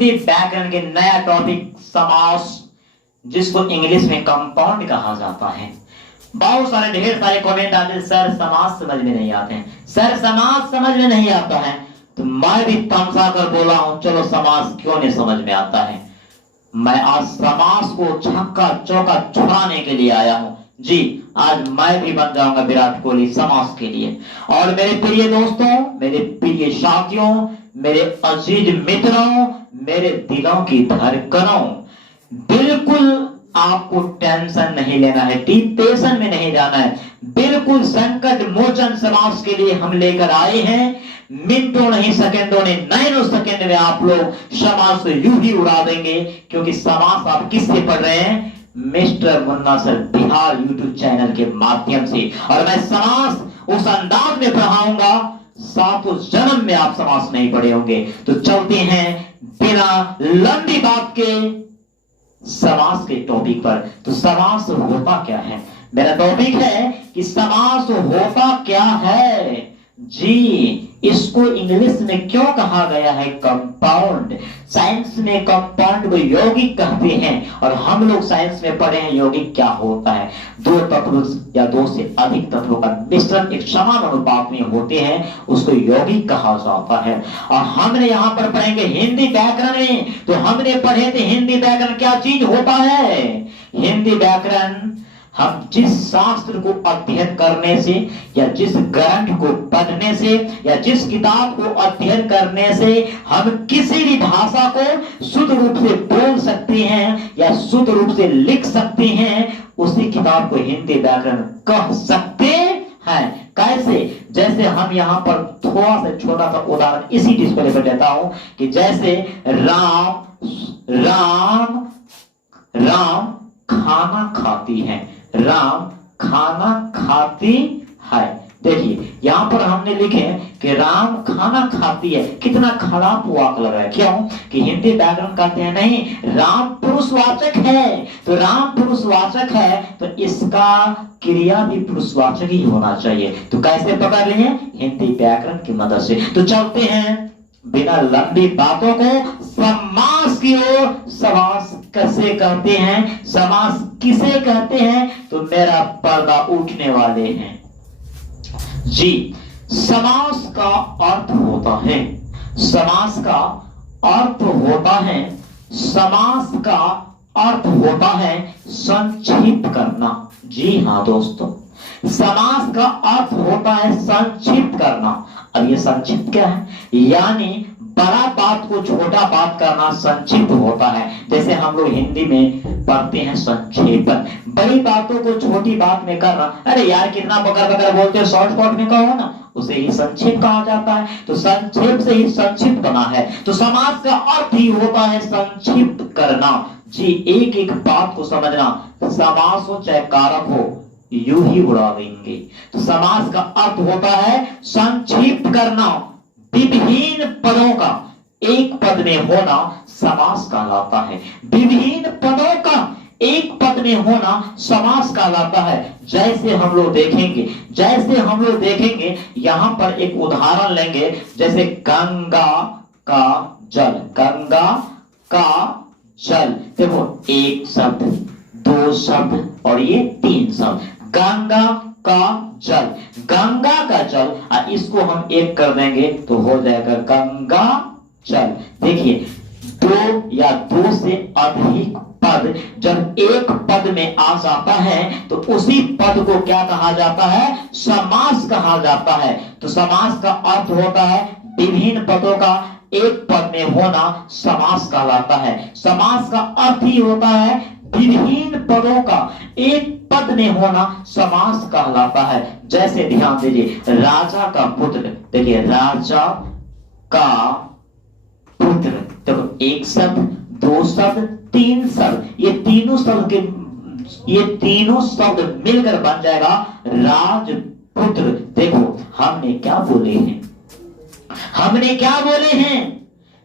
हिंदी व्याकरण के नया टॉपिक समास, जिसको इंग्लिश में कंपाउंड कहा जाता है। बहुत सारे ढेर सारे कमेंट आते हैं, सर समास समझ में नहीं आते हैं, सर समास समझ में नहीं आता है। तो मैं भी तमसा कर बोला हूं, चलो समास क्यों नहीं समझ में आता है। मैं आज समास को छक्का चौका छुड़ाने के लिए आया हूं जी। आज मैं भी बन जाऊंगा विराट कोहली समास के लिए। और मेरे प्रिय दोस्तों, मेरे प्रिय साथियों, मेरे अजीज मित्रों, मेरे दिलों की धड़कनों, बिल्कुल आपको टेंशन नहीं लेना है, डिप्रेशन में नहीं जाना है। बिल्कुल संकट मोचन समास के लिए हम लेकर आए हैं। मिनटों नहीं सेकंडों नहीं, नैनो सेकंड में आप लोग समास को यूं ही उड़ा देंगे। क्योंकि समास आप किससे पढ़ रहे हैं? Mister Munna sir Bihar YouTube channel के माध्यम से। और मैं समास उस अंदाज में पढ़ाऊंगा, सातों जन्म में आप समास नहीं पढ़े होंगे। तो चलते हैं बिना लंबी बात के समास के टॉपिक पर। तो समास होता क्या है? मेरा टॉपिक है कि समास होता क्या है जी। इसको इंग्लिश में क्यों कहा गया है कंपाउंड? साइंस में कंपाउंड को यौगिक कहते हैं, और हम लोग साइंस में पढ़े हैं यौगिक क्या होता है। दो तत्व या दो से अधिक तत्वों का मिश्रण एक समान अनुपात में होते हैं, उसको यौगिक कहा जाता है। और हमने यहाँ पर पढ़ेंगे हिंदी व्याकरण में। तो हमने पढ़े थे हिंदी व्याकरण क्या चीज होता है। हिंदी व्याकरण हम जिस शास्त्र को अध्ययन करने से, या जिस ग्रंथ को पढ़ने से, या जिस किताब को अध्ययन करने से हम किसी भी भाषा को शुद्ध रूप से बोल सकते हैं या शुद्ध रूप से लिख सकते हैं, उसी किताब को हिंदी व्याकरण कह सकते हैं। कैसे? जैसे हम यहाँ पर थोड़ा सा छोटा सा उदाहरण इसी डिस्प्ले पर देता हूं कि जैसे राम राम राम खाना खाती है, राम खाना खाती है। देखिए यहां पर हमने लिखे कि राम खाना खाती है। कितना खराब वाक लग रहा है। क्यों? कि हिंदी व्याकरण कहते हैं नहीं, राम पुरुषवाचक है। तो राम पुरुषवाचक है तो इसका क्रिया भी पुरुषवाचक ही होना चाहिए। तो कैसे पकड़ लिए? हिंदी व्याकरण की मदद से। तो चलते हैं बिना लंबी बातों को समास की ओर। समास कैसे कहते हैं, समास किसे कहते हैं, तो मेरा पर्दा उठने वाले हैं जी। समास का अर्थ होता है, समास का अर्थ होता है, समास का अर्थ होता है संक्षिप्त करना। जी हाँ दोस्तों, समास का अर्थ होता है संक्षिप्त करना। अब ये संक्षिप्त क्या है? यानी बड़ा बात को छोटा बात करना संक्षिप्त होता है। जैसे हम लोग हिंदी में पढ़ते हैं संक्षेपण, बड़ी बातों को छोटी बात में करना। अरे यार कितना बकर बकर बोलते हो, शॉर्टकट में कहो ना, उसे ही संक्षेप कहा जाता है। तो संक्षेप से ही संक्षिप्त बना है। तो समास का अर्थ ही होता है संक्षिप्त करना जी। एक एक बात को समझना, समास हो चाहे कारक हो, यूं ही उड़ा देंगे। तो समास का अर्थ होता है संक्षिप्त करना। विभिन्न पदों का एक पद में होना समास कहलाता है। विभिन्न पदों का एक पद में होना समास कहलाता है। जैसे हम लोग देखेंगे यहां पर एक उदाहरण लेंगे। जैसे गंगा का जल, गंगा का जल। देखो एक शब्द, दो शब्द और ये तीन शब्द। गंगा का जल, गंगा का जल। इसको हम एक कर देंगे तो हो जाएगा गंगा जल। देखिए दो या दो से अधिक पद जब एक पद में आ जाता है तो उसी पद को क्या कहा जाता है? समास कहा जाता है। तो समास का अर्थ होता है विभिन्न पदों का एक पद में होना समास कहलाता है। समास का अर्थ ही होता है विभिन्न पदों का एक पद में होना समास कहलाता है। जैसे ध्यान दीजिए, राजा का पुत्र। देखिए राजा का पुत्र, देखो एक शब्द, दो शब्द, तीन शब्द। ये तीनों शब्द मिलकर बन जाएगा राजपुत्र। देखो हमने क्या बोले हैं? हमने क्या बोले हैं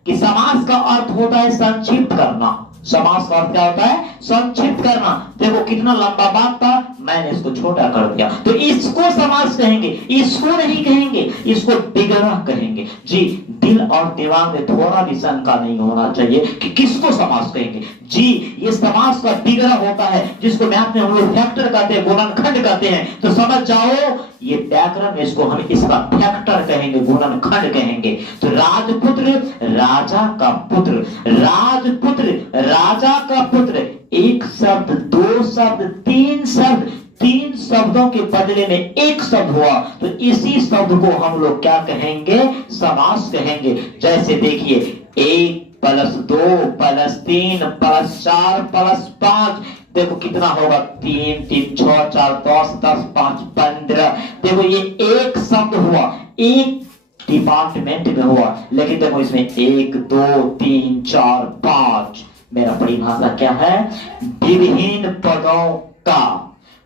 कि समास का अर्थ होता है संक्षिप्त करना। समास का अर्थ क्या होता है? संक्षिप्त करना। देखो कितना लंबा बात था, मैंने इसको छोटा कर दिया। तो इसको समास कहेंगे, इसको नहीं कहेंगे, इसको विग्रह कहेंगे जी। दिल और दिमाग में थोड़ा भी शंका नहीं होना चाहिए कि किसको समास कहेंगे। जी, ये समास का बिगड़ा होता है, जिसको मैथ में हम लोग फैक्टर कहते हैं, गुणनखंड कहते हैं। तो समझ जाओ, ये व्याकरण में इसको हम इसका फैक्टर कहेंगे, गुणनखंड कहेंगे। तो राजपुत्र, राजा का पुत्र, राजपुत्र, राजा का पुत्र, एक शब्द, दो शब्द, तीन शब्द, तीन शब्दों के बदले में एक शब्द हुआ, तो इसी शब्द को हम लोग क्या कहेंगे? समास कहेंगे। जैसे देखिए, 1 + 2 + 3 + 4 + 5, देखो कितना होगा? 3 3 6 4 10 10 5 15। देखो ये एक शब्द हुआ, एक डिपार्टमेंट में हुआ, लेकिन देखो इसमें 1 2 3 4 5। मेरा परिभाषा क्या है? विभिन्न पदों का,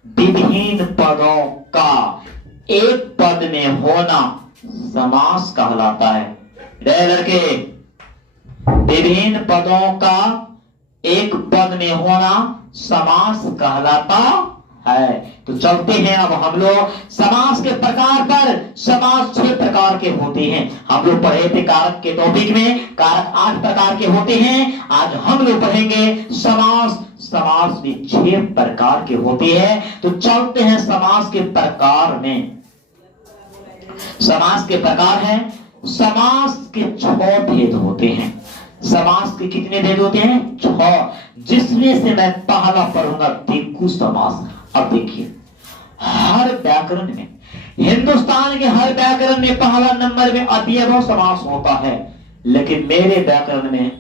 विभिन्न पदों का एक पद में होना समास कहलाता है। रे लड़के, विभिन्न पदों का एक पद में होना समास कहलाता है। तो चलते हैं अब हम लोग समास के प्रकार पर। समास 6 प्रकार के होते हैं। हम लोग पढ़े थे कारक के टॉपिक में, कारक 8 प्रकार के होते हैं। आज हम लोग पढ़ेंगे समास। समास भी 6 प्रकार के होते हैं। तो चलते हैं समास के प्रकार में। समास के प्रकार है, समास के 6 भेद होते हैं। समास के कितने भेद होते हैं? 6, जिसमें से मैं पहला पढ़ूंगा दिक्कु समास। अब देखिए, हर व्याकरण में, हिंदुस्तान के हर व्याकरण में पहला नंबर में अव्ययभाव समास होता है, लेकिन मेरे व्याकरण में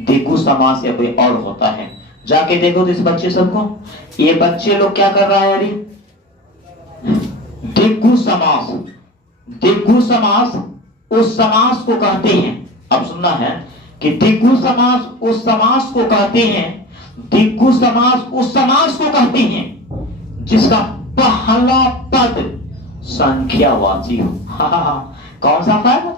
दिक्कु समास या कोई और होता है। जाके देखो तो इस बच्चे सबको, ये बच्चे लोग क्या कर रहा है अभी? दिक्कु समास। दिक्कु समास उस समास को कहते हैं, अब सुनना है कि दिक्कु समास उस समास को कहते हैं, दिक्कु समास उस समास को कहते हैं जिसका पहला पद संख्यावाची हो। कौन सा पद?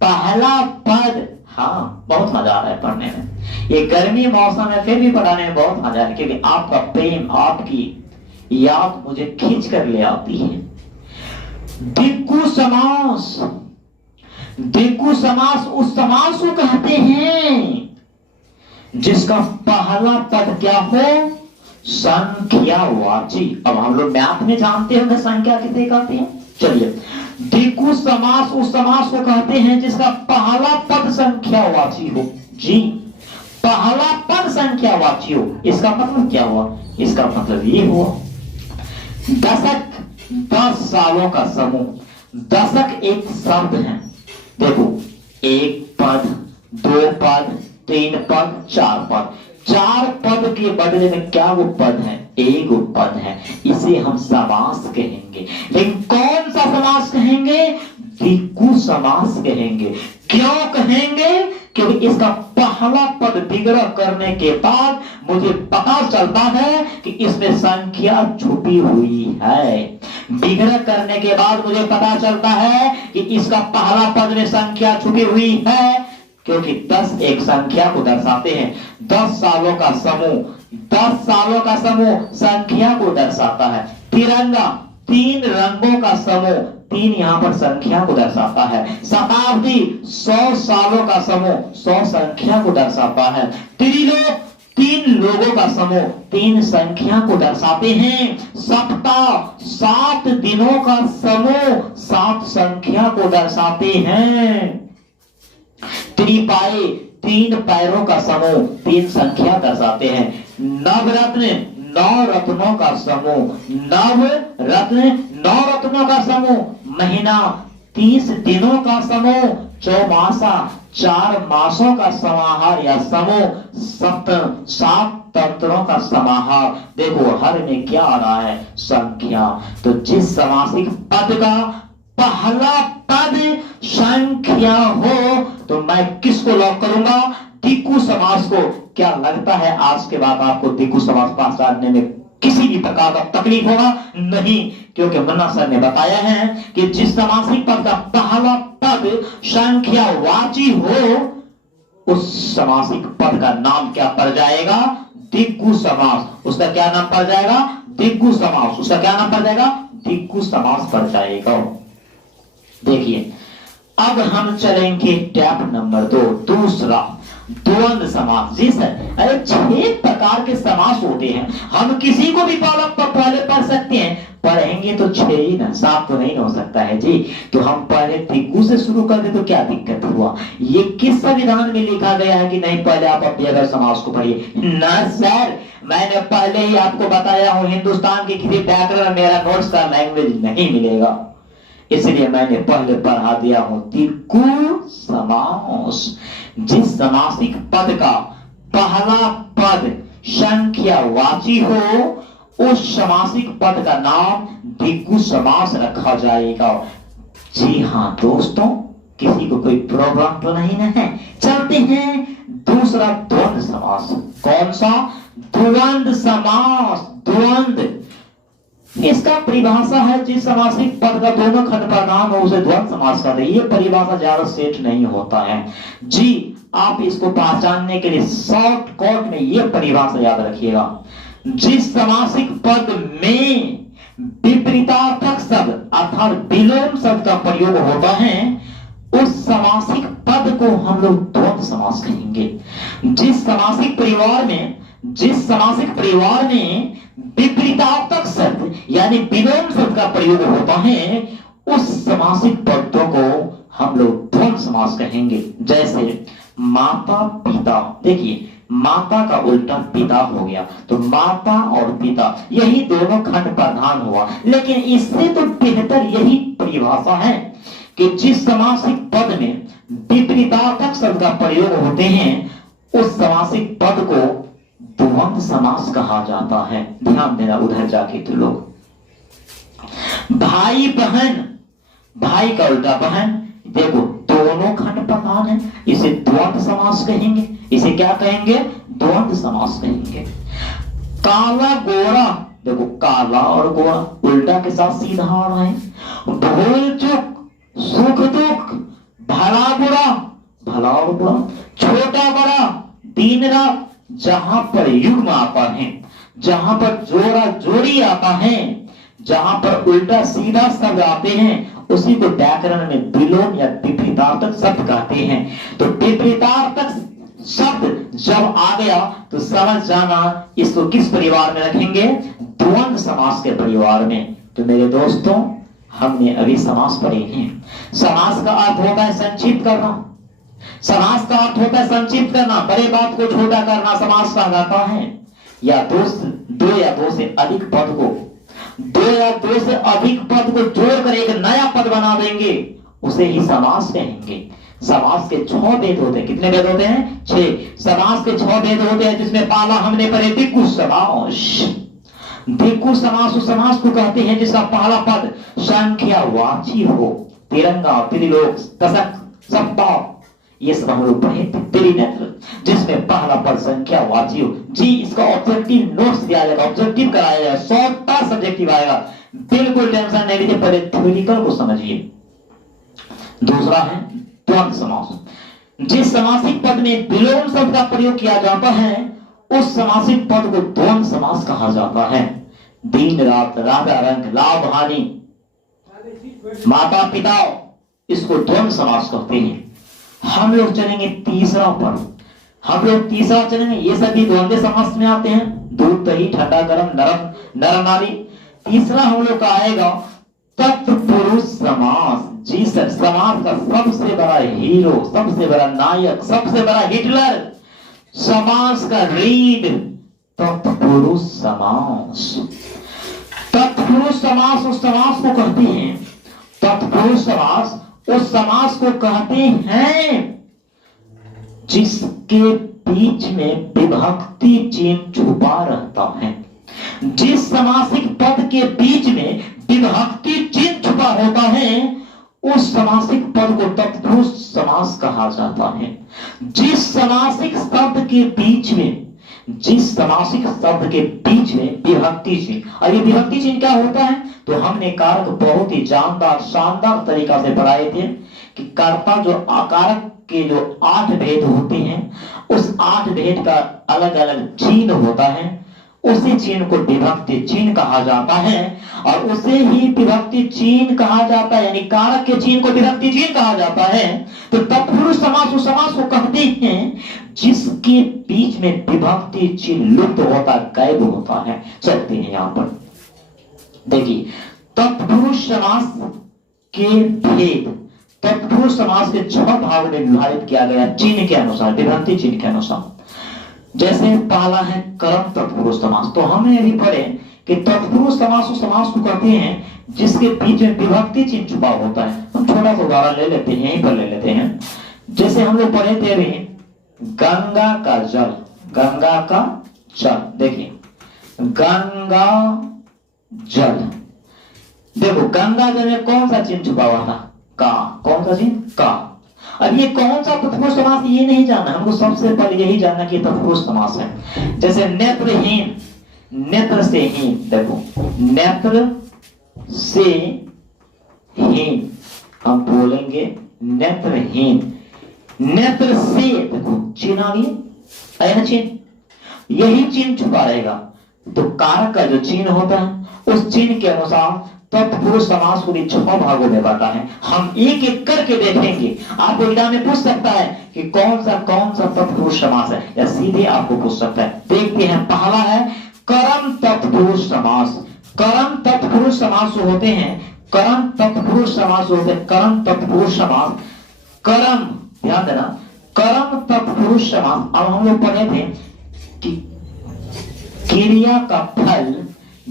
पहला पद। हाँ, बहुत मजा आ रहा है पढ़ने में। ये गर्मी मौसम है, फिर भी पढ़ाने में बहुत मजा है, क्योंकि आपका प्रेम, आपकी याद मुझे खींच कर ले आती है। दिक्कु समास, दिक्कु समास उस समास को कहते हैं जिसका पहला पद क्या हो? संख्यावाची। अब हम लोग मैथ में जानते हैं संख्या किसे कहते हैं। चलिए, दिक्कु समास उस समास को कहते हैं जिसका पहला पद संख्यावाची हो। जी, पहला पद संख्यावाची हो। इसका मतलब क्या हुआ? इसका मतलब ये हुआ, दशक 10 सालों का समूह। दशक एक शब्द है। देखो, 1 पद, 2 पद, 3 पद, 4 पद। 4 पद के बदले में क्या वो पद है? एक पद है। इसे हम समास कहेंगे। लेकिन कौन सा समास कहेंगे? दिक्कु समास कहेंगे। क्यों कहेंगे? क्योंकि इसका पहला पद विग्रह करने के बाद मुझे पता चलता है कि इसमें संख्या छुपी हुई है। विग्रह करने के बाद मुझे पता चलता है कि इसका पहला पद में संख्या छुपी हुई है, क्योंकि 10 एक संख्या को दर्शाते हैं। 10 सालों का समूह, 10 सालों का समूह संख्या को दर्शाता है। तिरंगा, 3 रंगों का समूह, 3 यहाँ पर संख्या को दर्शाता है। शताब्दी, 100 सालों का समूह, 100 संख्या को दर्शाता है। त्रिलोक, 3 लोगों का समूह, 3 संख्या को दर्शाते हैं। सप्ताह, 7 दिनों का समूह, 7 संख्या को दर्शाते हैं। त्रिपाई, 3 पैरों का समूह, 3 संख्या दर्शाते हैं। नवरत्न, 9 रत्नों का समूह, नवरत्न 9 रत्नों का समूह। महीना, 30 दिनों का समूह। चौमासा, 4 मासों का समाहार या समूह। 7 तंत्रों का समाहार। देखो, हर में क्या आ रहा है? संख्या। तो जिस समासिक पद का पहला पद संख्या हो, तो मैं किसको लॉक करूंगा? दिक्कु समास को। क्या लगता है आज के बाद आपको दिक्कु समास पहचानने में किसी भी प्रकार का तकलीफ होगा? नहीं, क्योंकि मन्ना सर ने बताया है कि जिस समासिक पद का पहला पद संख्यावाची हो, उस समासिक पद का नाम क्या पड़ जाएगा? दिक्कु समास। उसका क्या नाम पड़ जाएगा? दिक्कु समास। उसका क्या नाम पड़ जाएगा? दिक्कु समास पड़ जाएगा। देखिए, अब हम चलेंगे टैप नंबर 2, दूसरा द्वंद्व समास। जी सर, अरे 6 प्रकार के समास होते हैं, हम किसी को भी पहले पढ़ सकते हैं। पढ़ेंगे तो 6 ही ना, 7 तो नहीं हो सकता है जी। तो हम पहले टिक्कू से शुरू कर दे तो क्या दिक्कत हुआ? ये किस संविधान में लिखा गया है कि नहीं पहले आप अव्ययभाव समास को पढ़िए? ना सर, मैंने पहले ही आपको बताया हूं, हिंदुस्तान के किसी व्याकरण मेरा नोट्स का लैंग्वेज नहीं मिलेगा, इसलिए मैंने पहले पढ़ा दिया हूं तिक्कू समास। जिस समासिक पद का पहला पद संख्यावाची हो, उस समासिक पद का नाम दिक्कू समास रखा जाएगा। जी हाँ दोस्तों, किसी को कोई प्रॉब्लम तो नहीं है? चलते हैं दूसरा द्वंद्व समास। कौन सा? द्वंद्व समास। द्वंद्व, इसका परिभाषा है जिस समासिक पद का दोनों खंड पर नाम हो उसे द्वंद्व समास कहते हैं। ये परिभाषा ज्यादा सेट नहीं होता है जी, आप इसको पहचानने के लिए शॉर्टकट में ये परिभाषा याद रखिएगा। जिस समासिक पद में विपरीतार्थक शब्द अर्थात विलोम शब्द का प्रयोग होता है, उस समासिक पद को हम लोग द्वंद्व समास कहेंगे। जिस समासिक परिवार में विपरीतार्थक शब्द यानी विलोम शब्द का प्रयोग होता है, उस समासिक पदों को हम लोग द्वंद्व समास कहेंगे। जैसे माता पिता, देखिए माता का उल्टा पिता हो गया, तो माता और पिता यही दोनों खंड प्रधान हुआ। लेकिन इससे तो बेहतर यही परिभाषा है कि जिस समासिक पद में विपरीतार्थक शब्द का प्रयोग होते हैं, उस समासिक पद को द्वंद्व समास कहा जाता है। ध्यान देना उधर जाके तो लोग। भाई बहन, भाई का उल्टा बहन, देखो दोनों खंड प्रधान है, इसे द्वंद्व समास कहेंगे। इसे क्या कहेंगे? द्वंद्व समास कहेंगे। काला गोरा, देखो काला और गोरा उल्टा के साथ सीधा आ रहा है। भूल चूक, सुख दुख, भला बुरा, भला और बुरा, छोटा बड़ा, दिन रात, जहां पर युग्म आता है, जहां पर जोड़ा जोड़ी आता है, जहां पर उल्टा सीधा शब्द आते हैं, उसी को व्याकरण में विलोम या विपरीतार्थक शब्द कहते हैं। तो विपरीतार्थक शब्द जब आ गया तो समझ जाना इसको किस परिवार में रखेंगे? द्वंद्व समास के परिवार में। तो मेरे दोस्तों, हमने अभी समास पढ़े हैं। समास का अर्थ होता है संक्षिप्त करना। समास का अर्थ होता है संक्षिप्त करना, बड़े बात को छोटा करना समास कहा जाता है। या दो या दो से अधिक पद को, दो या दो से अधिक पद को जोड़कर एक नया पद बना देंगे, उसे ही समास कहेंगे। समास के 6 भेद होते हैं। कितने भेद होते हैं? 6। समास के 6 भेद होते हैं, जिसमें पहला हमने पढ़े दिक्कु समास। दिक्कु समास उस समास को कहते हैं जिसका पहला पद संख्यावाची हो। तिरंगा, त्रिलोक, दशक, सप्ताह, ये सब हम लोग पढ़े। त्रिनेत्र, जिसमें पहला पद संख्यावाची हो। जी, इसका ऑब्जेक्टिव नोट्स दिया जाएगा, ऑब्जेक्टिव कराया जाएगा, 100 सब्जेक्टिव आएगा, बिल्कुल टेंशन नहीं लीजिए, पहले थ्योरिकल को समझिए। दूसरा है द्वंद्व समास। जिस समासिक पद में विलोम शब्द का प्रयोग किया जाता है, उस समासिक पद को द्वंद्व समास कहा जाता है। दिन रात, राधा रंग, लाभ हानि, माता पिता, इसको द्वंद्व समास कहते हैं। हम लोग चलेंगे तीसरा पर, हम लोग तीसरा चलेंगे। ये सभी द्वंद्व समास में आते हैं, दूध दही, ठंडा गरम, नरम नर नारी। तीसरा हम लोग का आएगा तत्पुरुष समास। जी सर, समाज का सबसे बड़ा हीरो, सबसे बड़ा नायक, सबसे बड़ा हिटलर, समाज का रीढ़, तत्पुरुष समास। तत्पुरुष समास उस समास को कहते हैं, तत्पुरुष समास उस समास को कहते हैं जिसके बीच में विभक्ति चिन्ह छुपा रहता है। जिस समासिक पद के बीच में विभक्ति चिन्ह छुपा होता है, उस समासिक पद को तत्पुरुष समास कहा जाता है। जिस समासिक शब्द के बीच में, जिस समासिक शब्द के बीच में विभक्ति चिन्ह, और ये विभक्ति चिन्ह क्या होता है? तो हमने कारक बहुत ही जानदार शानदार तरीका से पढ़ाए थे कि कर्ता जो आकारक के जो 8 भेद होते हैं, उस 8 भेद का अलग अलग चिन्ह होता है। उसी चिन्ह को विभक्ति चिन्ह कहा जाता है, और उसे ही विभक्ति चिन्ह कहा जाता है, यानी कारक के चिन्ह को विभक्ति चिन्ह कहा जाता है। तो तत्पुरुष समास उस समास को कहते हैं जिसके बीच में विभक्ति चिन्ह लुप्त होता, गायब होता है। चलते हैं यहां पर देखिए, तत्पुरुष समास के भेद तत्पुरुष समास के 6 भागों में विभाजित किया गया चिन्ह के अनुसार, विभक्ति चिन्ह के अनुसार। जैसे पहला है कर्म तत्पुरुष समास। तो हमने अभी पढ़े कि तत्पुरुष समास उस समास को कहते हैं जिसके बीच में विभक्ति चिन्ह छुपा होता है। हम थोड़ा सा उदाहरण ले लेते हैं, यहीं पर ले लेते हैं। जैसे हम लोग पढ़े थे अभी गंगा का जल, गंगा का जल, देखिए गंगा जल, देखो गंगा जल में कौन सा चिन्ह छुपा हुआ था? का। कौन सा चिन्ह? का। अब ये कौन सा तत्पुरुष समास ये नहीं जानना, हमको सबसे पहले यही जानना कि तत्पुरुष समास है। जैसे नेत्रहीन, नेत्र से हीन, देखो नेत्र से हीन, हम बोलेंगे नेत्रहीन, नेत्र से, देखो चिन्ह आ गया, है ना चिन्ह, यही चिन्ह छुपा रहेगा। तो कारक का जो चिन्ह होता है उस चिन्ह के अनुसार तत्पुरुष समास को 6 भागों में बांटा है। हम एक एक करके देखेंगे। आपको एग्जाम में पूछ सकता है कि कौन सा तत्पुरुष समास है, या सीधे आपको पूछ सकता है। देखते हैं, पहला है कर्म तत्पुरुष समास। कर्म तत्पुरुष समास जो होते हैं, कर्म तत्पुरुष समास जो होते हैं, कर्म तत्पुरुष समास, कर्म, ध्यान देना, कर्म तत्पुरुष समास। अब हम लोग पढ़े थे कि क्रिया का फल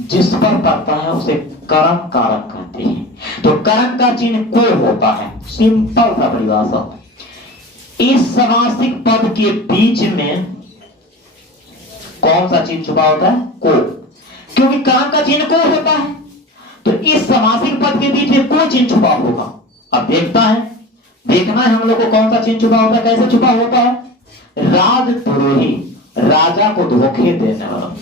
जिस पर पड़ता है उसे कर्म कारक कहते हैं। तो कर्म का चिन्ह को होता है, सिंपल सा परिभाषा। इस समासिक पद के बीच में कौन सा चिन्ह छुपा होता है? को, क्योंकि कर्म का चिन्ह को होता है। तो इस समासिक पद के बीच में को चिन्ह छुपा होगा। अब देखना है हम लोग को कौन सा चिन्ह छुपा होता है, कैसे छुपा होता है? राजद्रोही, राजा को धोखे देने वाला,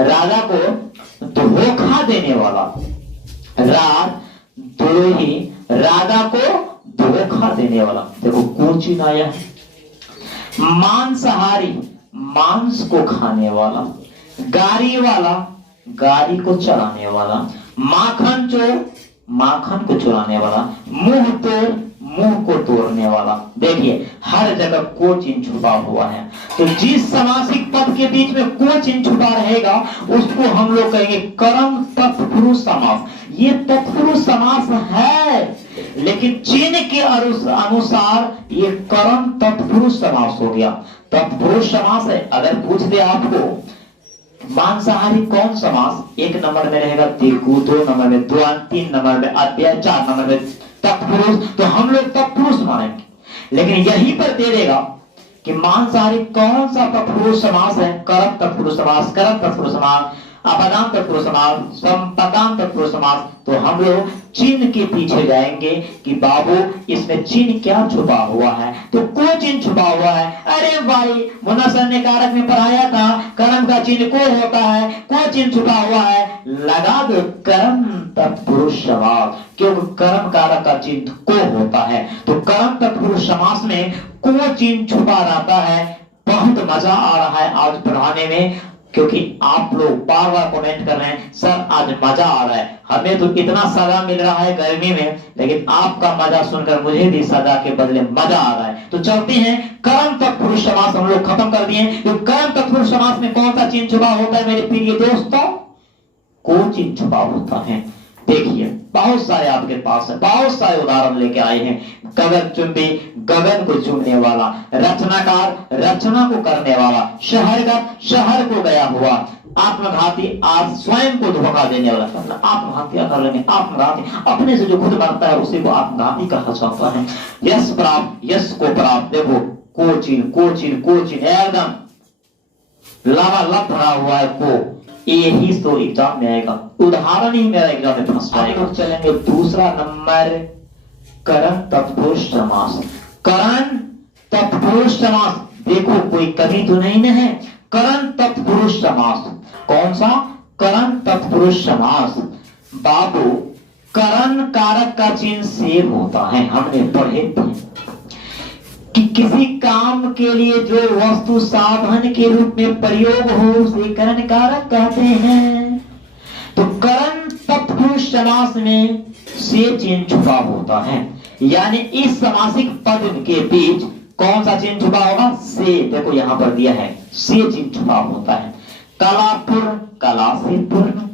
राजा को धोखा देने वाला, राजद्रोही, राजा को धोखा देने वाला, देखो को चिन्ह आया है। मांसाहारी, मांस को खाने वाला, गाड़ी वाला, गाड़ी को चलाने वाला, माखन चोर, माखन को चुराने वाला, मुंह तोड़, मुंह को तोड़ने वाला। देखिए हर जगह को चिन्ह छुपा हुआ है। तो जिस समासिक पद के बीच में को चिन्ह छुपा रहेगा उसको हम लोग कहेंगे कर्म तत्पुरुष समास। ये तत्पुरुष समास है, लेकिन चिन्ह के अनुसार ये कर्म तत्पुरुष समास हो गया। तत्पुरुष समास है। अगर पूछ दे आपको मांसाहारी कौन समास, 1 नंबर में रहेगा दिगु, 2 नंबर में द्वंद, 3 नंबर में अव्यय, 4 नंबर में तत्पुरुष, तो हम लोग तत्पुरुष मानेंगे। लेकिन यहीं पर दे देगा कि मांसाहारी कौन सा तत्पुरुष समास है, कर्म तत्पुरुष समास, कर्म तत्पुरुष समास, अपदान तत्पुरुष समास, संपदान तत्पुरुष समास। तो हम लोग चिन्ह के पीछे जाएंगे कि बाबू इसमें चिन्ह क्या छुपा हुआ है। तो को चिन्ह छुपा हुआ है। अरे भाई मुन्ना सर ने कारक में पढ़ाया था कर्म का चिन्ह को होता है, को चिन्ह छुपा हुआ है, लगा दो कर्म तत्पुरुष समास, क्योंकि कर्म कारक का चिन्ह को होता है। तो कर्म तत्पुरुष समास में को चिन्ह छुपा रहता है। बहुत मजा आ रहा है आज पढ़ाने में, क्योंकि आप लोग बार बार कमेंट कर रहे हैं सर आज मजा आ रहा है। हमें तो इतना सजा मिल रहा है गर्मी में, लेकिन आपका मजा सुनकर मुझे भी सजा के बदले मजा आ रहा है। तो चलते हैं, कर्म तत्पुरुष समास हम लोग खत्म कर दिए। तो कर्म तत्पुरुष समास में कौन सा चिन्ह छुपा होता है मेरे प्रिय दोस्तों? को चिन्ह छुपा होता है। देखिए बहुत सारे आपके पास है, बहुत सारे उदाहरण लेके आए हैं। गगन चुंबी, गगन को चुनने वाला, रचनाकार, रचना को करने वाला, शहरगत, शहर को गया हुआ, आत्मघाती, आज स्वयं को धोखा देने वाला। आत्मघाती कर लेंगे, आत्मघाती अपने से जो खुद बनता है उसी को आत्मघाती कहा जाता है। यश प्राप्त, यश को प्राप्त, देखो को चिन्ह, को चिन्ह, को चिन्ह एकदम लबालब भरा हुआ है को। यही तो एग्जाम में आएगा, उदाहरण ही मेरा एग्जाम में फंस जाएगा। चलेंगे दूसरा नंबर, करण तत्पुरुष समास। करण तत्पुरुष समास, देखो कोई कमी तो नहीं न है। करण तत्पुरुष समास कौन सा? करण तत्पुरुष समास। बाबू करण कारक का चिन्ह सेम होता है, हमने पढ़े थे कि किसी काम के लिए जो वस्तु साधन के रूप में प्रयोग हो उसे करण कारक कहते हैं। तो करण तत्पुरुष समास में से चिन्ह छुपा होता है, यानी इस समासिक पद के बीच कौन सा चिन्ह छुपा होगा? से। देखो यहां पर दिया है से चिन्ह छुपा होता है। कलापूर्ण कला से पूर्ण,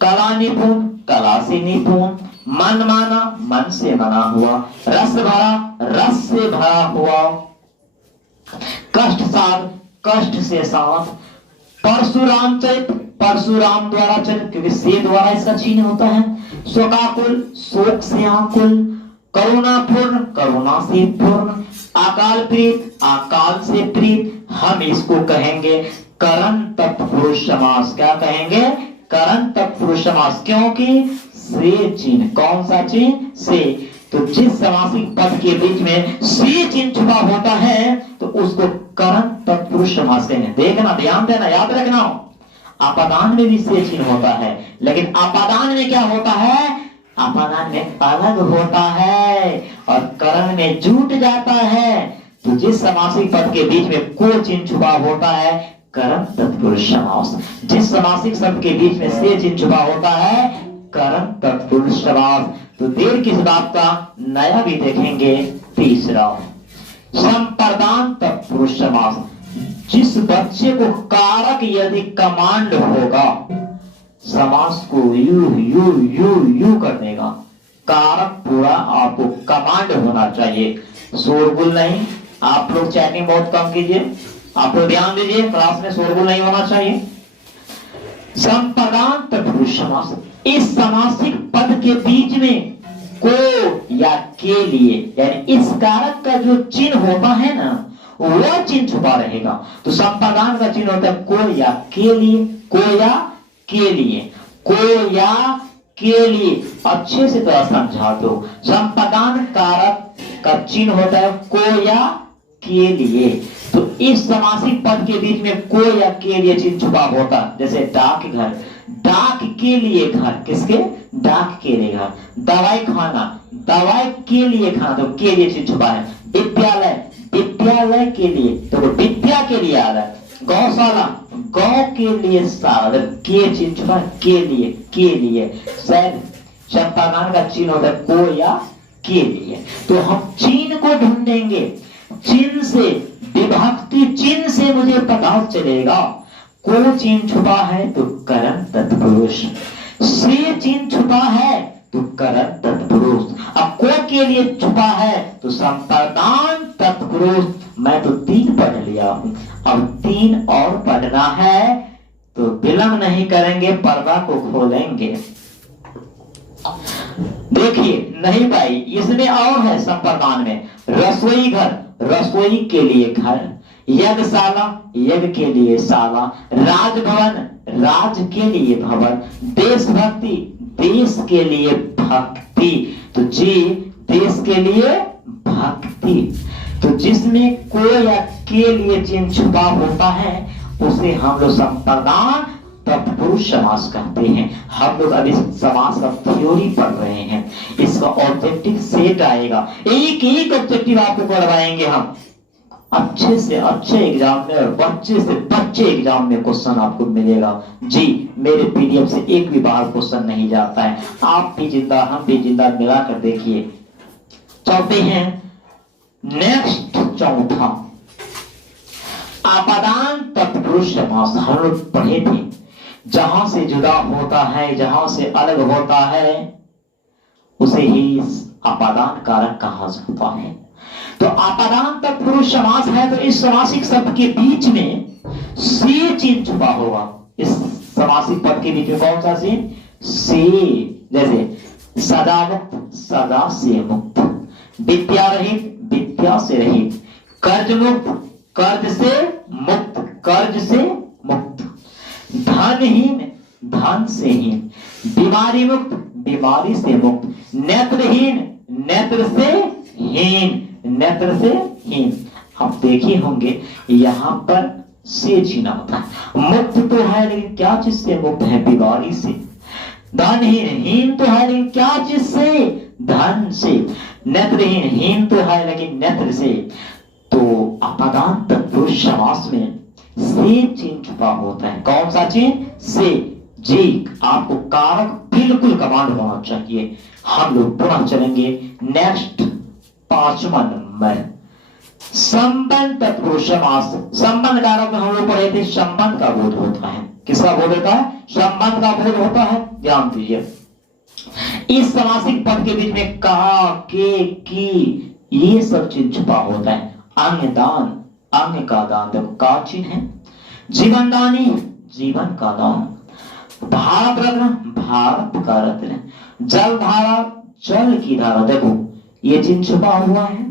कला निपुण कला से निपुण, मन माना मन से बना हुआ, रस भरा रस से भरा हुआ, कष्ट साध कष्ट से साध, परशुराम चरित परशुराम द्वारा चरित, क्योंकि से द्वारा इसका चिन्ह होता है। शोकाकुल शोक से आकुल, करुणापूर्ण करुणा से पूर्ण, अकाल प्रीत अकाल से प्रीत। हम इसको कहेंगे करण तत्पुरुष समास। क्या कहेंगे? करण तत्पुरुष समास, क्योंकि से चिन्ह। कौन सा चिन्ह? से। तो जिस समासिक पद के बीच में से चिन्ह छुपा होता है तो उसको करण तत्पुरुष समास कहेंगे। देखना, ध्यान देना, याद रखना, अपादान में भी से चिन्ह होता है, लेकिन अपादान में क्या होता है? अपादान में अलग होता है और करण में जुट जाता है। तो जिस समासिक पद के बीच में को चिन्ह छुपा होता है करण तत्पुरुष समास। जिस समासिक शब्द के बीच में से चिन्ह छुपा होता है करण तत्पुरुष समास। तो देर किस बात का? नया भी देखेंगे। तीसरा संप्रदान तत्पुरुष समास। जिस बच्चे को कारक यदि कमांड होगा समास को यू यू यू यू कर देगा। कारक पूरा आपको कमांड होना चाहिए, शोरगुल नहीं। आप लोग चैटिंग बहुत कम कीजिए, आप लोग ध्यान दीजिए, क्लास में शोरगुल नहीं होना चाहिए। संप्रदान तत्पुरुष समास, इस समासिक पद के बीच में को या के लिए, यानी इस कारक का जो चिन्ह होता है ना वह चिन्ह छुपा रहेगा। तो संप्रदान का चिन्ह होता है को या के लिए, को या के लिए, को या के लिए। अच्छे से थोड़ा समझा दो। संप्रदान कारक का चिन्ह होता है को या के लिए। तो इस समासिक पद के बीच में को या के लिए चिन्ह छुपा होता, जैसे डाकघर, डाक के लिए घर, किसके? डाक के लिए घर। दवाई खाना, दवाई के लिए खाना, तो के लिए चिन्ह छुपा है। विद्यालय, विद्यालय के लिए, तो विद्या के लिए आ रहा है। गौशाला, गौ के लिए शाला, के चिन्ह छुपा के लिए, के लिए। शायद संप्रदान का चिन्ह होता है को या के लिए। तो हम चिन्ह को ढूंढेंगे, चिन्ह से, विभक्ति चिन्ह से मुझे पता चलेगा। को चिन्ह छुपा है तो करण तत्पुरुष, से चिन्ह छुपा है तो करण तत्पुरुष, अब को के लिए छुपा है तो संप्रदान तत्पुरुष। मैं तो 3 पढ़ लिया हूं, अब 3 और पढ़ना है, तो विलंब नहीं करेंगे, पर्दा को खोलेंगे। देखिए नहीं भाई, इसमें और है संप्रदान में। रसोई घर, रसोई के लिए घर, यज्ञशाला, यज्ञ के लिए शाला, राजभवन, राज के लिए भवन, देशभक्ति, देश के लिए भक्ति। तो जी देश के लिए भक्ति। तो जिसमें को या के लिए चिन्ह छुपा होता है उसे हम लोग संप्रदान तत्पुरुष समास कहते हैं। हम लोग अभी समास का थ्योरी पढ़ रहे हैं, इसका ऑब्जेक्टिव सेट आएगा, एक एक ऑब्जेक्टिव आपको पढ़वाएंगे हम। अच्छे से अच्छे एग्जाम में और बच्चे से बच्चे एग्जाम में क्वेश्चन आपको मिलेगा। जी मेरे पीडीएफ से एक भी बाहर क्वेश्चन नहीं जाता है। आप भी जिंदा हम भी जिंदा मिलाकर देखिए। चलते हैं नेक्स्ट, चौथा आपादान तत्पुरुष समास। हम लोग पढ़े थे, जहां से जुदा होता है, जहां से अलग होता है उसे ही आपादान कारक कहा जाता है। तो आपादान तत्पुरुष समास है तो इस समासिक शब्द के बीच में से चिन्ह छुपा होगा। इस समासिक पद के बीच में कौन सा चिन्ह? से। जैसे सदा मुक्त, सदा से मुक्त, विद्या रहित, विद्या से रहित, कर्ज मुक्त, कर्ज से मुक्त, कर्ज से मुक्त, धनहीन, धन से हीन, बीमारी मुक्त, बीमारी से मुक्त, नेत्रहीन, नेत्र से हीन, नेत्र से हीन। आप देखे होंगे यहाँ पर से चिन्ह होता है। मुक्त तो है लेकिन क्या चीज से मुक्त है? बीमारी से। धनहीन, हीन तो है लेकिन क्या चीज से? धन से। नेत्रहीन, हीन तो है लेकिन नेत्र से। अपदान तत्पुरुष समास में से चिन्ह छुपा होता है। कौन सा चिन्ह? से। जी, आपको कारक बिल्कुल कमांड होना चाहिए। हम लोग पुनः चलेंगे नेक्स्ट 5वां नंबर, संबंध तत्पुरुष समास। संबंध कारक में हम लोग पढ़े थे संबंध का बोध होता है। किसका बोध होता है? संबंध का बोध होता है। ध्यान दीजिए, इस समासिक पद के बीच में का, के, की, ये सब चिन्ह छुपा होता है। अंग दान, अंग का दान, देखो का चिन्ह है। जीवन दानी, जीवन का दान। भारत रत्न, भारत का रत्न। जल धारा, जल की धारा, देखो ये चिन्ह छुपा हुआ है।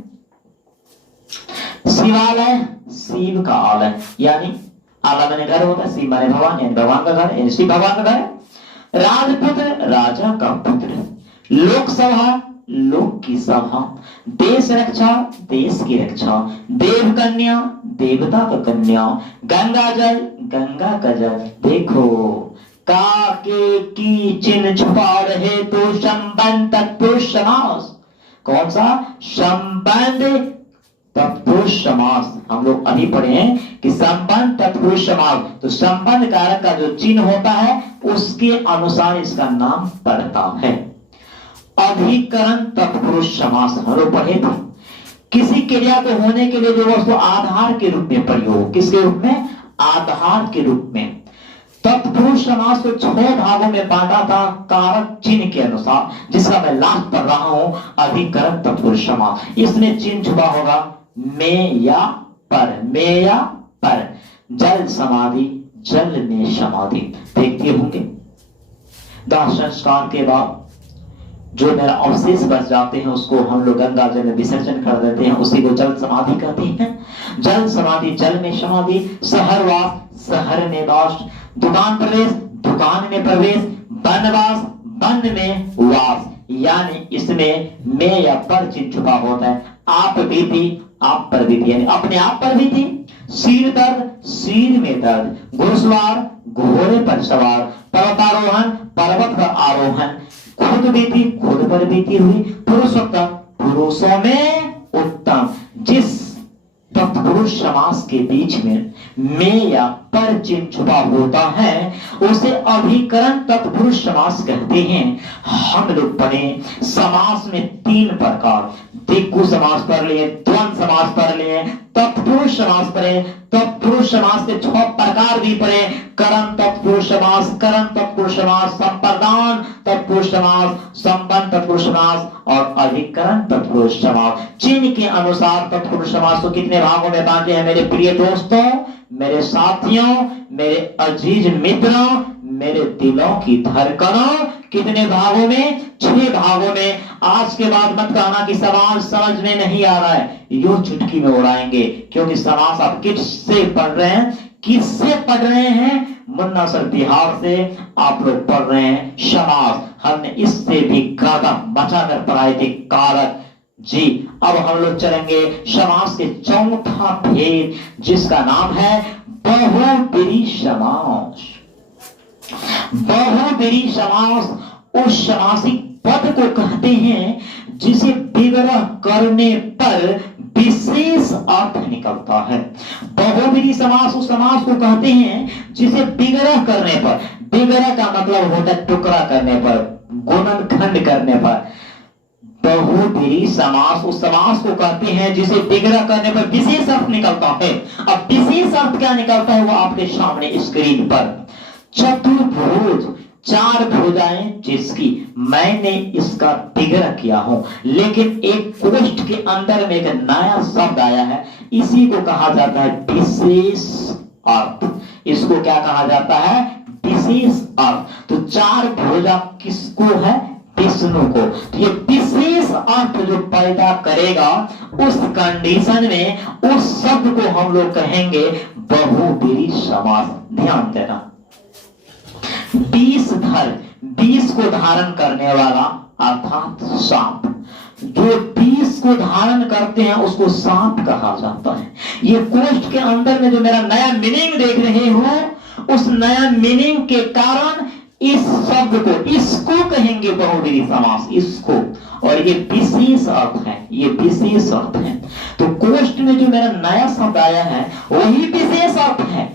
शिवालय, शिव का आलय, यानी आलय माने घर होता है, शिव माने भगवान, यानी भगवान का घर, यानी शिव भगवान का घर। राजपुत्र, राजा का पुत्र। लोकसभा, लोक की सभा। देश रक्षा, देश की रक्षा। देव कन्या, देवता का कन्या। गंगा जल, गंगा का जल। देखो का, के, की चिन्ह छुपा रहे तो संबंध तत्पुरुष समास। कौन सा? संबंध तत्पुरुष समास। हम लोग अभी पढ़े हैं कि संबंध तत्पुरुष समास, तो संबंध कारक का जो चिन्ह होता है उसके अनुसार इसका नाम पड़ता है। अधिकरण तत्पुरुष समास हम लोग पढ़े थे। किसी क्रिया को होने के लिए जो वस्तु आधार के रूप में प्रयोग, किसके रूप में? आधार के रूप में। तत्पुरुष समास को 6 भागों में बांटा था कारक चिन्ह के अनुसार, जिसका मैं लास्ट पढ़ रहा हूं, अधिकरण तत्पुरुष समास। इसमें चिन्ह छुपा होगा में या पर, में या पर। जल समाधि, जल में समाधि। देखते होंगे दाह संस्कार के बाद जो मेरा अवशेष बच जाते हैं उसको हम लोग गंगा जल में विसर्जन कर देते हैं, उसी को जल समाधि कहते हैं। जल समाधि, जल में समाधि। शहरवास, शहर में वास। दुकान प्रवेश, दुकान में प्रवेश। वनवास, वन में वास, यानी इसमें में या पर चिन्ह छुपा होता है। आप बीती, आप पर बीती, यानी अपने आप पर बीती। सिर दर्द, सिर में दर्द। घुड़सवार, घोड़े पर सवार। पर्वतारोहण, पर्वत पर आरोहण। खुद बीती, खुद पर बीती हुई। पुरुषोत्तम, पुरुषों में उत्तम। जिस तत्पुरुष समास के बीच में या पर चिन्ह छुपा होता है उसे अधिकरण तत्पुरुष समास कहते हैं। हम लोग पढ़े समास में 3 प्रकार, दिक्कु समास पढ़ लिए, द्वंद्व समास पढ़ लिए, तत्पुरुष समास पढ़े। तत्पुरुष समास के 6 प्रकार भी पढ़े। करण तत्पुरुष समास, करण तत्पुरुष समास, संप्रदान तत्पुरुष समास, संबंध तत्पुरुष समास और अधिकरण तत्पुरुष समास। चिन्ह के अनुसार तत्पुरुष समास को कितने भागों में बांटे हैं मेरे प्रिय दोस्तों, मेरे साथियों, मेरे अजीज मित्रों, मेरे दिलों की धड़कनों? कितने भागों में? 6 भागों में। आज के बाद मत कहना कि समास समझ में नहीं आ रहा है, यो चुटकी में उड़ाएंगे, क्योंकि समास आप किससे पढ़ रहे हैं? किससे पढ़ रहे हैं? मुन्ना सर बिहार से आप लोग पढ़ रहे हैं समास। हमने इससे भी गागा बचाकर पढ़ाए थे कारक। जी, अब हम लोग चलेंगे समास के 4था भेद, जिसका नाम है बहुब्रीहि समास। बहुब्रीहि समास उस समासिक पद को कहते हैं जिसे विग्रह करने पर विशेष अर्थ निकलता है। बहुब्रीहि समास उस समास को कहते हैं जिसे विग्रह करने पर, विग्रह का मतलब होता है टुकड़ा करने पर, गुणनखंड करने पर। बहुब्रीहि समास उस समास को कहते हैं जिसे विग्रह करने पर विशेष अर्थ निकलता है। अब विशेष अर्थ क्या निकलता है वो आपके सामने स्क्रीन पर। चतुर्भुज, 4 भुजाएं जिसकी, मैंने इसका विग्रह किया हूं, लेकिन एक कोष्ठ के अंदर में एक नया शब्द आया है, इसी को कहा जाता है विशेष अर्थ। इसको क्या कहा जाता है? विशेष अर्थ। तो 4 भुजा किसको है? विष्णु को। तो ये विशेष अर्थ जो पैदा करेगा उस कंडीशन में उस शब्द को हम लोग कहेंगे बहुब्रीहि समास। ध्यान देना, 20 को धारण करने वाला अर्थात सांप, जो 20 को धारण करते हैं उसको सांप कहा जाता है। ये कोष्ठ के अंदर में जो मेरा नया मीनिंग देख रहे हो, उस नया मीनिंग के कारण इस शब्द को, इसको कहेंगे बहुब्रीहि समास, इसको। और ये विशेष अर्थ है, ये विशेष अर्थ है। तो कोष्ठ में जो मेरा नया शब्द आया है वही विशेष अर्थ है।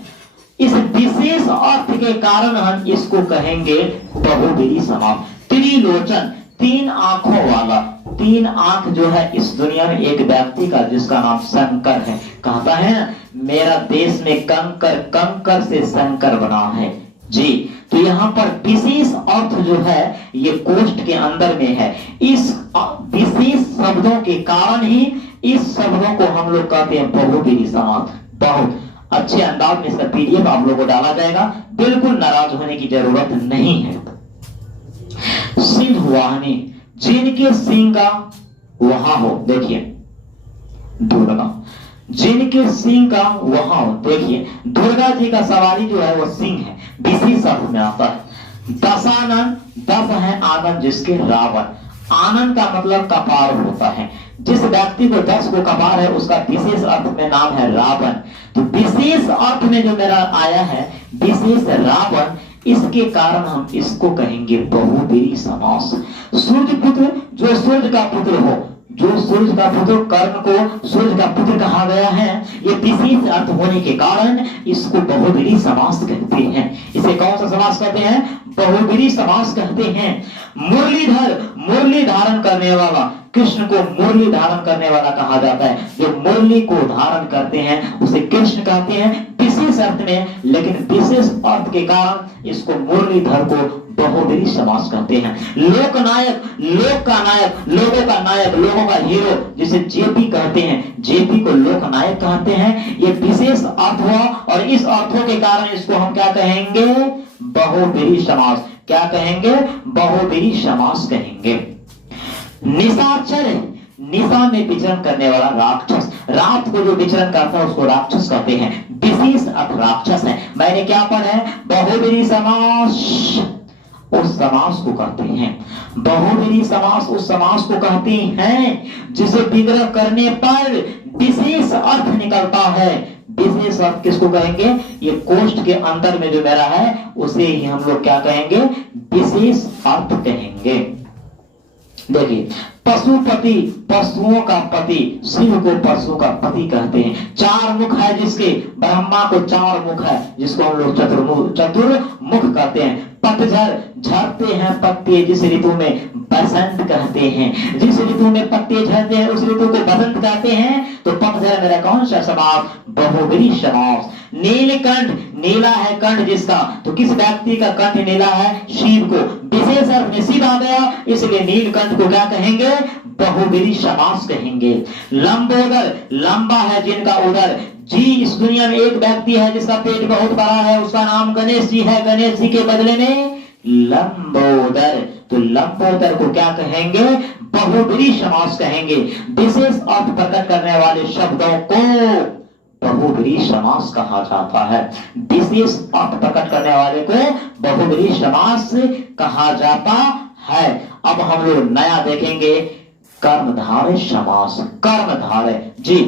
इस विशेष अर्थ के कारण हम इसको कहेंगे बहुव्रीहि समास। त्रिलोचन, तीन आंखों वाला, तीन आंख जो है इस दुनिया में एक व्यक्ति का जिसका नाम शंकर है। कहता है ना मेरा देश में कंकर कंकर से शंकर बना है जी। तो यहाँ पर विशेष अर्थ जो है ये कोष्ठ के अंदर में है। इस विशेष शब्दों के कारण ही इस शब्दों को हम लोग कहते हैं बहुव्रीहि समास। बहुत अच्छे अंदाज में इसका पीडीएफ आप लोगों को डाला जाएगा, बिल्कुल नाराज होने की जरूरत नहीं है। सिंह वाहनी, जिनके सिंह का वहां हो, देखिए दुर्गा, जिनके सिंह का वहां हो, देखिए दुर्गा जी का सवारी जो है वो सिंह है, विशेष अर्थ में आता है। दशानन, दस है आनंद जिसके रावण, आनंद का मतलब कपार होता है। जिस व्यक्ति को 10 को कपार है उसका विशेष अर्थ में नाम है रावण। तो विशेष अर्थ में जो मेरा आया है विशेष रावण, इसके कारण हम इसको कहेंगे बहुव्रीहि समास। सूर्य पुत्र, जो सूर्य का पुत्र हो, जो सूर्य का पुत्र, कर्ण को सूर्य का पुत्र कहा गया है, ये विशेष अर्थ होने के कारण इसको बहुव्रीहि समास कहते हैं। इसे कौन सा समास कहते हैं? बहुव्रीहि समास कहते हैं। मुरलीधर, मुरली धारण करने वाला, कृष्ण को मुरली धारण करने वाला कहा जाता है। जो मुरली को धारण करते हैं उसे कृष्ण कहते हैं विशेष अर्थ में, लेकिन विशेष अर्थ के कारण इसको मुरलीधर को बहुव्रीहि समास कहते हैं। लोकनायक, लोक का नायक, लोगों का नायक, लोगों का हीरो, जिसे जेपी कहते हैं, जेपी को लोकनायक कहते हैं। ये विशेष अर्थ हुआ और इस अर्थों के कारण इसको हम क्या कहेंगे? बहुव्रीहि समास। क्या कहेंगे? बहुव्रीहि समास कहेंगे। निशाचर, निशा में विचरण करने वाला राक्षस, रात को जो विचरण करता है उसको राक्षस कहते हैं, विशेष अर्थ राक्षस है। मैंने क्या पढ़ा है? बहुव्रीहि समास उस समास को कहते हैं, बहुव्रीहि समास उस समास को कहते हैं जिसे विग्रह करने पर विशेष अर्थ निकलता है। विशेष अर्थ किसको कहेंगे? ये कोष्ठ के अंदर में जो मेरा है उसे ही हम लोग क्या कहेंगे? विशेष अर्थ कहेंगे। देखिए पशुपति, पशुओं का पति, सिंह को पशु का पति कहते हैं। चार मुख है जिसके, ब्रह्मा को चार मुख है जिसको हम लोग चतुर्मुख कहते हैं। पतझड़, झड़ते हैं पत्ते जिस ऋतु में बसंत कहते हैं। जिस ऋतु में पत्ते झड़ते हैं उस ऋतु को बसंत कहते हैं। तो पतझड़ मेरा कौन सा समास? बहुव्रीहि समास। नीलकंठ, नीला है कंठ जिसका, तो किस व्यक्ति का कंठ नीला है? शिव को, विशेष अर्थ में शिव आ गया, इसलिए नीलकंठ को क्या कहेंगे? बहुव्रीहि समास कहेंगे। लंबोदर, लंबा है जिनका उदर, जी इस दुनिया में एक व्यक्ति है जिसका पेट बहुत बड़ा है, उसका नाम गणेश जी है, गणेश जी के बदले में लंबोदर। तो लंबोदर को क्या कहेंगे? बहुव्रीहि समास कहेंगे। विशेष अर्थ प्रकट करने वाले शब्दों को बहुव्रीहि समास कहा जाता है। विशेष अर्थ प्रकट करने वाले को बहुव्रीहि समास कहा जाता है। अब हम लोग नया देखेंगे कर्मधारय समास। कर्मधारय जी,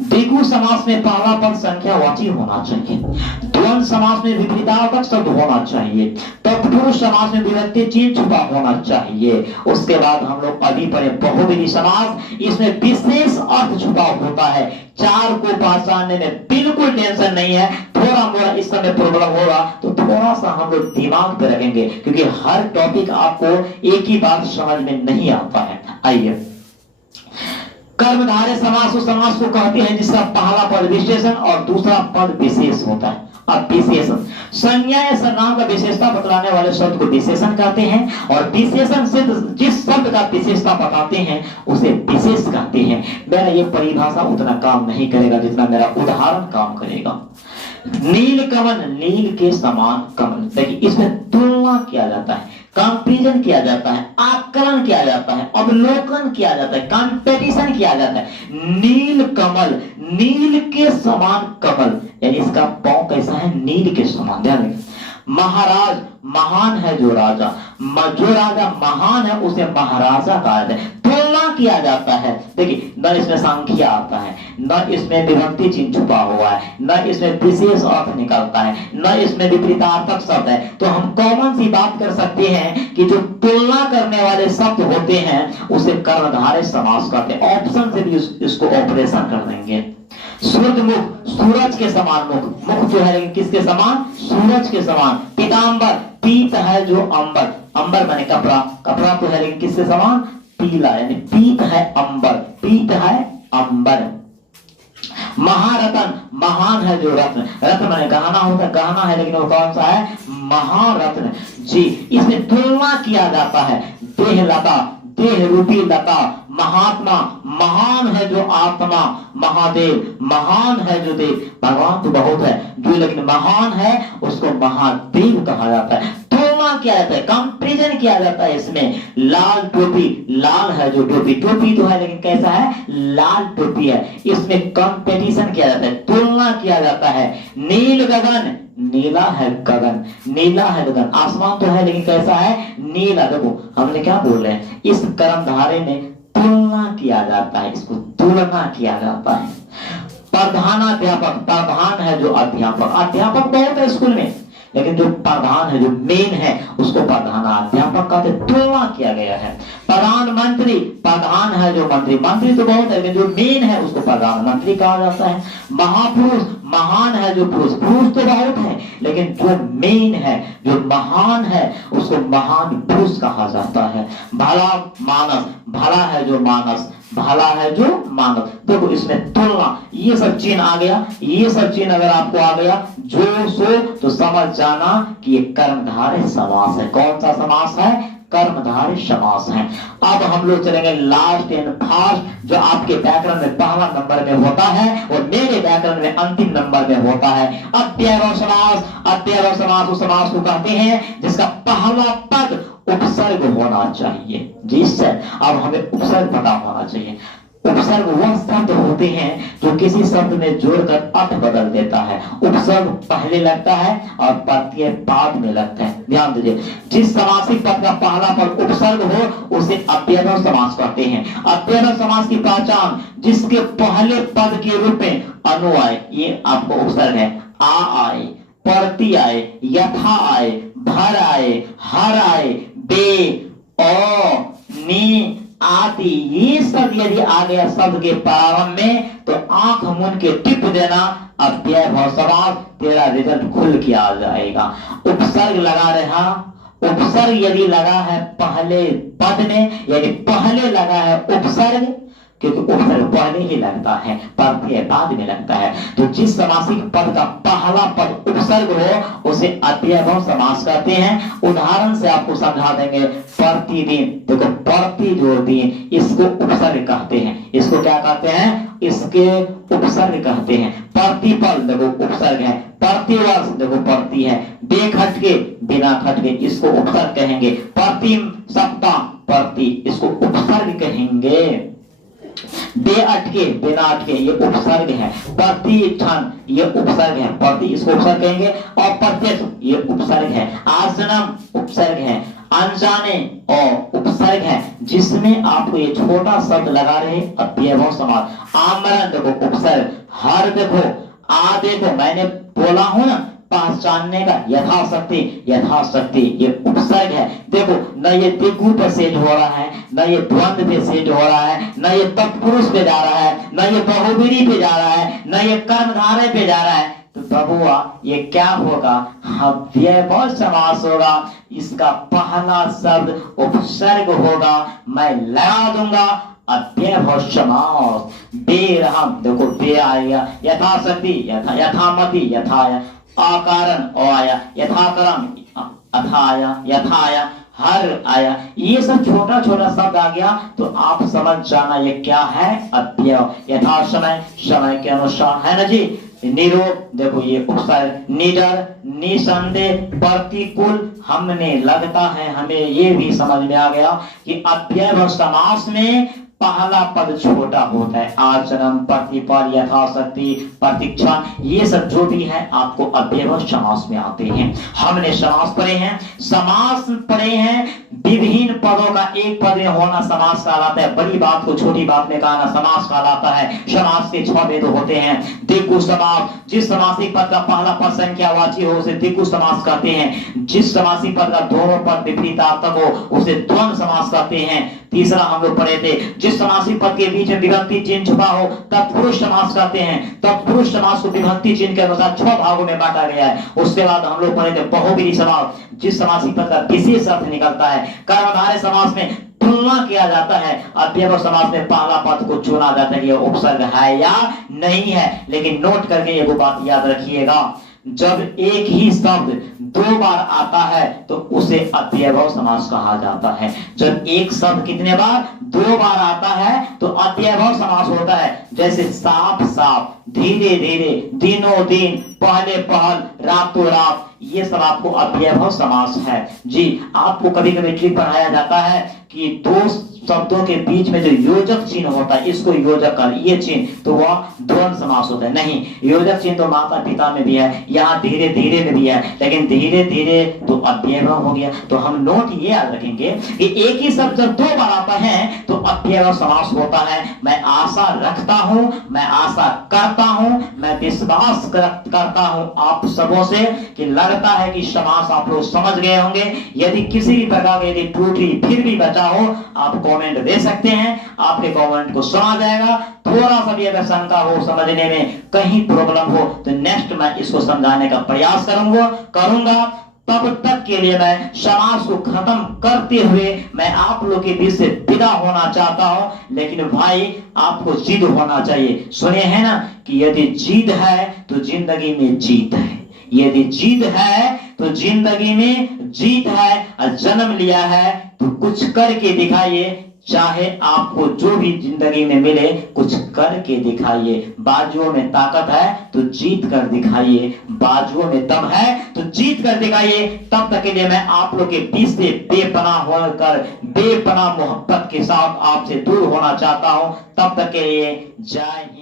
द्विगु समास में पहला पद संख्यावाची होना चाहिए, द्वंद्व समास में विपरीतार्थक शब्द होना चाहिए, तत्पुरुष समास में विभक्ति चिन्ह छुपा होना चाहिए। उसके बाद हम लोग अभी पढ़े बहुव्रीहि समास, इसमें विशेष अर्थ छुपा होता है। चार को पहचानने में बिल्कुल टेंशन नहीं है। थोड़ा मोड़ा इस समय प्रॉब्लम होगा तो थोड़ा सा हम लोग दिमाग पे रखेंगे, क्योंकि हर टॉपिक आपको एक ही बात समझ में नहीं आता है। आइए, कर्मधारय समास उस समास को कहते हैं जिसका पहला पद विशेषण और दूसरा पद विशेष होता है। अब विशेषण, संज्ञा या सर्वनाम का विशेषता बतलाने वाले शब्द को विशेषण कहते हैं, और विशेषण से जिस शब्द का विशेषता बताते हैं उसे विशेष कहते हैं। मेरा ये परिभाषा उतना काम नहीं करेगा जितना मेरा उदाहरण काम करेगा। नील कमल, नील के समान कमल, देखिए इसमें तुलना किया जाता है, कंपैरिजन किया जाता है, आकलन किया जाता है, अवलोकन किया जाता है, कंपैरिजन किया जाता है। नील कमल, नील के समान कमल, यानी इसका पांव कैसा है? नील के समान। ध्यान रखिए। महाराज, महान है जो राजा, जो राजा महान है उसे महाराजा कहा जाता है। तुलना किया जाता है। देखिए न इसमें संख्या आता है, न इसमें विभक्ति चिन्ह छुपा हुआ है, न इसमें विशेष अर्थ निकलता है, न इसमें विपरीतार्थक शब्द है। तो हम कॉमन सी बात कर सकते हैं कि जो तुलना करने वाले शब्द होते हैं उसे कर्मधारय समास कहते हैं। ऑप्शन से भी इसको ऑपरेशन कर देंगे। सूर्यमुख, सूरज के समान मुख, मुख जो है लेकिन किसके समान? सूरज के समान। पीतांबर, पीत है जो अंबर, अंबर माने कपड़ा, कपड़ा तो है लेकिन किसके समान? पीला, यानी पीत है अंबर, पीत है अंबर। महारत्न, महान है जो रत्न, रत्न माने गहना होता है, गहना है लेकिन वो कौन सा है? महारत्न जी। इसमें तुलना किया जाता है। देह लता, देह रूपी लता, महात्मा, महान है जो आत्मा, महादेव, महान है जो देव। भगवान तो बहुत है, जो लेकिन महान है उसको महादेव कहा जाता है। तुलना किया जाता है, कंपेरिजन किया जाता है। इसमें लाल टोपी, लाल है जो टोपी, टोपी तो है लेकिन कैसा है? लाल टोपी है। इसमें कंपेरिजन किया जाता है, तुलना किया जाता है। नील गगन, नीला है गगन, नीला है गगन, आसमान तो है लेकिन कैसा है? नीला। देखो हमने क्या बोल रहे हैं, इस कर्मधारय में तुलना किया जाता है, इसको तुलना किया जाता है। प्रधानाध्यापक, प्रधान है जो अध्यापक, अध्यापक बहुत है स्कूल में लेकिन जो प्रधान है, जो मेन है, उसको प्रधानाध्यापक कहते, तुलना किया गया है। प्रधानमंत्री, प्रधान है जो मंत्री, मंत्री तो बहुत है लेकिन जो मेन है उसको प्रधानमंत्री कहा जाता है। महापुरुष, महान है जो पुरुष, पुरुष तो बहुत है लेकिन जो मेन है, जो महान है, उसको महान पुरुष कहा जाता है। भला मानस, भला है जो मानस, भला है जो मानस। देखो इसमें तुलना, ये सब चिन्ह आ गया, ये सब चिन्ह अगर आपको आ गया जो सो तो समझ जाना कि ये कर्मधारय समास है। कौन सा समास है? कर्मधारय समास है। अब हम लोग चलेंगे लास्ट एंड फास्ट, जो आपके व्याकरण में पहला नंबर में होता है और मेरे व्याकरण में अंतिम नंबर में होता है, अव्ययभाव समास। अव्ययभाव समास उस समास को कहते हैं जिसका पहला पद उपसर्ग होना चाहिए। जी सर, अब हमें उपसर्ग पता होना चाहिए। उपसर्ग वह शब्द होते हैं जो किसी शब्द में जोड़कर अर्थ बदल देता है। उपसर्ग पहले लगता है और प्रत्यय बाद में लगता है। ध्यान दीजिए, जिस समासिक पद का पहला पद उपसर्ग हो उसे अव्ययभाव समास कहते हैं। अव्ययभाव समास की पहचान, जिसके पहले पद के रूप में अनु आए, ये आपको उपसर्ग है। आ आए, प्रति आए, यथा आए, भर आए, हर आए, बे, ओ, नी आदि, ये सब यदि आ गया शब्द के प्रारंभ में तो आंख मूंद के टिप देना, अव्ययभाव समास, तेरा रिजल्ट खुल के आ जाएगा। उपसर्ग लगा रहा, उपसर्ग यदि लगा है पहले पद में, यानी पहले लगा है उपसर्ग, क्योंकि उपसर्ग पहले ही लगता है, प्रत्यय बाद में लगता है। तो जिस समासिक पद का पहला पद उपसर्ग हो उसे अव्ययभाव समास कहते हैं। उदाहरण से आपको समझा देंगे। प्रतिदिन, देखो प्रति जोड़ दिन, इसको उपसर्ग कहते हैं। इसको क्या कहते हैं? इसके उपसर्ग कहते हैं। प्रतिपल, देखो उपसर्ग है। प्रतिवर्ष, देखो प्रति है। बेखटके, बिना खटके, इसको उपसर्ग कहेंगे। प्रतिम सप्ताह, प्रति, इसको उपसर्ग कहेंगे। बे अटके, बिना अटके, ये उपसर्ग है। प्रतिष्ठान, ये उपसर्ग है, प्रति, इसको उपसर्ग कहेंगे। और प्रत्यक्ष, ये उपसर्ग है। आसनम उपसर्ग है। अनजाने और उपसर्ग है। जिसमें आपको ये छोटा शब्द लगा रहे अव्ययभाव समास। आमरण, देखो उपसर्ग। हर देखो, आ देखो, मैंने बोला हूं ना पहचानने का, यथाशक्ति, यथाशक्ति, ये उपसर्ग है। देखो न ये दिगु पे सेट हो रहा है, न ये द्वंद पे सेट हो रहा है, न ये तत्पुरुष पे जा रहा है, न ये बहुव्रीहि पे जा रहा है, न ये कर्मधारय पे जा रहा है। तो प्रभुआ ये क्या होगा? अव्ययभाव समास होगा। इसका पहला शब्द उपसर्ग होगा, मैं लगा दूंगा अव्ययभाव समास। बेरहम, देखो बे आएगा। यथाशक्ति, यथामति, यथाया। आकारण, ओ आया। यथाक्रम, अथाया, यथाया। हर आया। ये सब छोटा छोटा शब्द आ गया तो आप समझ जाना ये क्या है? अव्यय। यथा समय, समय के अनुसार, है ना जी। निरोध, देखो ये उपसर्ग। निडर, निसंदेह, प्रतिकूल, हमने लगता है, हमें ये भी समझ में आ गया कि अव्ययभाव समास में पहला पद छोटा होता है। आचरण, प्रतिपल, यथाशक्ति, प्रतिक्षण, ये सब जो भी है आपको अव्ययभाव समास में आते हैं। हमने समास पढ़े हैं, समास पढ़े हैं, विभिन्न पदों का एक पद में होना समास कहलाता है। बड़ी बात को छोटी बात में कहना समास कहलाता है। समास के 6 भेद होते हैं। द्विगु समास, जिस समासिक पद का पहला पद संख्यावाची हो उसे द्विगु समास कहते हैं। जिस समासिक पद का दोनों पद विपरीतार्थक हो उसे द्वंद्व समास कहते हैं। तीसरा हम लोग पढ़े थे, जिस समासिक पद के बीच में विभक्ति चिन्ह छुपा हो तत्पुरुष समास कहते हैं। तत्पुरुष समास को विभक्ति चिन्ह के अनुसार 6 भागों में बांटा गया है। उसके बाद हम लोग पढ़े थे बहुव्रीहि समास, जिस समासिक पद का विशेष अर्थ निकलता है। कर्मधारय समास में तुलना किया जाता है। अव्ययभाव समास में पहला पद को चुना जाता है कि यह उपसर्ग है या नहीं है। लेकिन नोट करके ये बात याद रखिएगा, जब एक ही शब्द 2 बार आता है तो उसे अव्ययभाव समास कहा जाता है। जब एक शब्द कितने बार 2 बार आता है तो अव्ययभाव समास होता है। जैसे साफ साफ, धीरे धीरे, दिनों दिन, पहले पहल, रातों रात, ये सब आपको अव्ययभाव समास है। जी, आपको कभी कभी ट्रिक पढ़ाया जाता है कि 2 शब्दों के बीच में जो योजक चिन्ह होता है इसको योजक कर, ये चिन्ह तो वह द्वंद्व समास होता है। नहीं, योजक चिन्ह तो माता पिता में भी है, यहाँ धीरे धीरे में भी है, लेकिन धीरे धीरे तो अव्ययभाव हो गया। तो हम नोट ये याद रखेंगे कि एक ही शब्द जब 2 बार आता है तो अव्ययभाव समास होता है। मैं आशा रखता हूँ, मैं आशा करता हूँ, मैं विश्वास करता हूँ आप सबों से कि लगता है कि समास आप लोग समझ गए होंगे। यदि किसी भी प्रकार की त्रुटि फिर भी बचा हो आप कमेंट दे सकते हैं, आपके कमेंट को सुना जाएगा। थोड़ा सा भी अगर शंका हो, समझने में कहीं प्रॉब्लम हो तो नेक्स्ट मैं इसको समझाने का प्रयास करूंगा। तब तक के लिए मैं समास को खत्म करते हुए मैं आप लोग के बीच से विदा होना चाहता हूं। लेकिन भाई आपको जिद होना चाहिए। सुने हैं ना कि यदि जिद है तो जिंदगी में जीत है, यदि जिद है तो जिंदगी में जीत है। और जन्म लिया है तो कुछ करके दिखाइए, चाहे आपको जो भी जिंदगी में मिले कुछ करके दिखाइए। बाजुओं में ताकत है तो जीत कर दिखाइए, बाजुओं में दम है तो जीत कर दिखाइए। तब तक के लिए मैं आप लोग के बीच से बेपनाह होकर, बेपनाह मोहब्बत के साथ आपसे दूर होना चाहता हूं। तब तक के लिए जय हिंद।